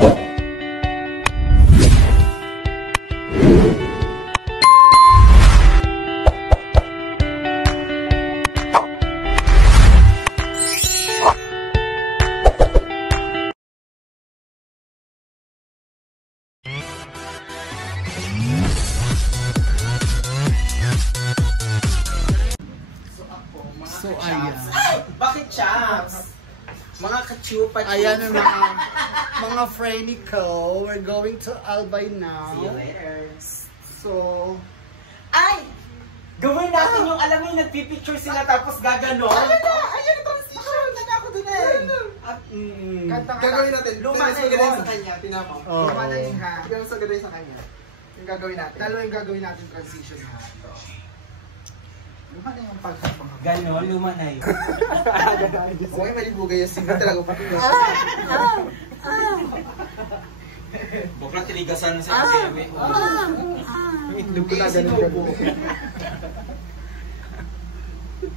So, ayan. Bakit chops? Mga kachupa. Ayan ang mga friendly ko. We're going to Albay now. See you later. So, ay! Gawin natin yung alam mo yung nagpipicture sila tapos gaganon. Ayan na! Ayan yung transition! Naka ako dun eh! Gagawin natin. Luma na yun. yun. Sa kanya, tinama. Oh. Luma na yun ha. Pero sa gano'n sa kanya. Yung gagawin natin. dalawa yung gagawin natin transition ha. Luma na yung pagkakang. Ganon, luma na yun. Okay, malibugay yung single talaga pati. Bukla tiligasan sa kami. Yung itlog ko na ganun.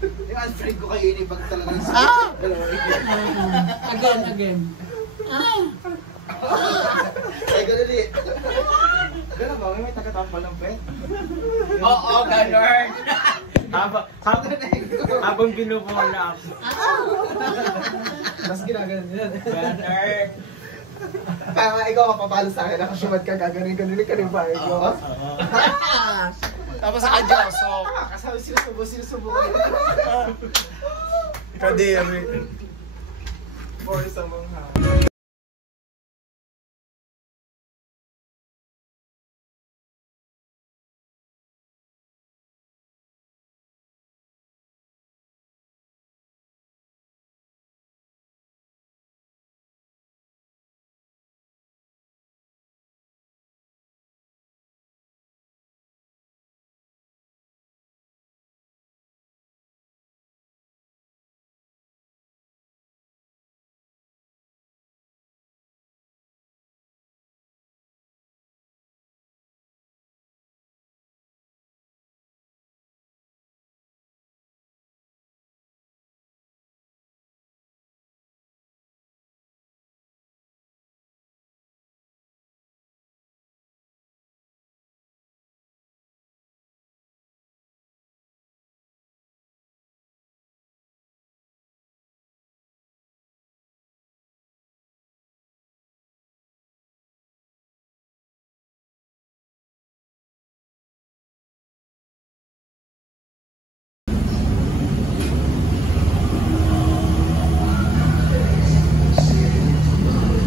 Yung unfriend ko kayo ini pag talagang Again. Ay, ganun eh. Ganun ba? May taga-tampal ng pet? Oo, ganon. Habang binubulak. Mas ginaganon nila. Ganon. Kaya ikaw mapapalo sa akin. Nakasumad ka, gaganin ka rin ba? Ikaw? Tapos naka-Diyos. So, Kasama sinusubo ko. kadiri. For sa mga.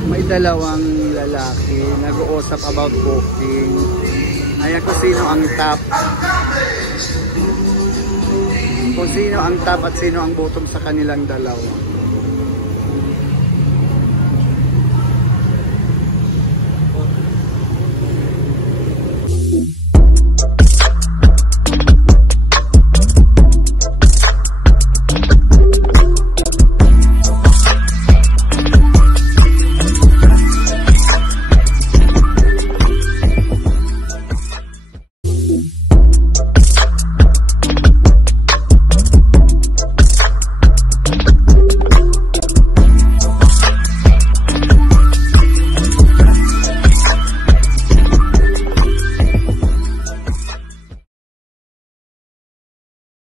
May dalawang lalaki nag-uusap about booking. Ayan kung sino ang top. Kung sino ang top at sino ang bottom sa kanilang dalawa.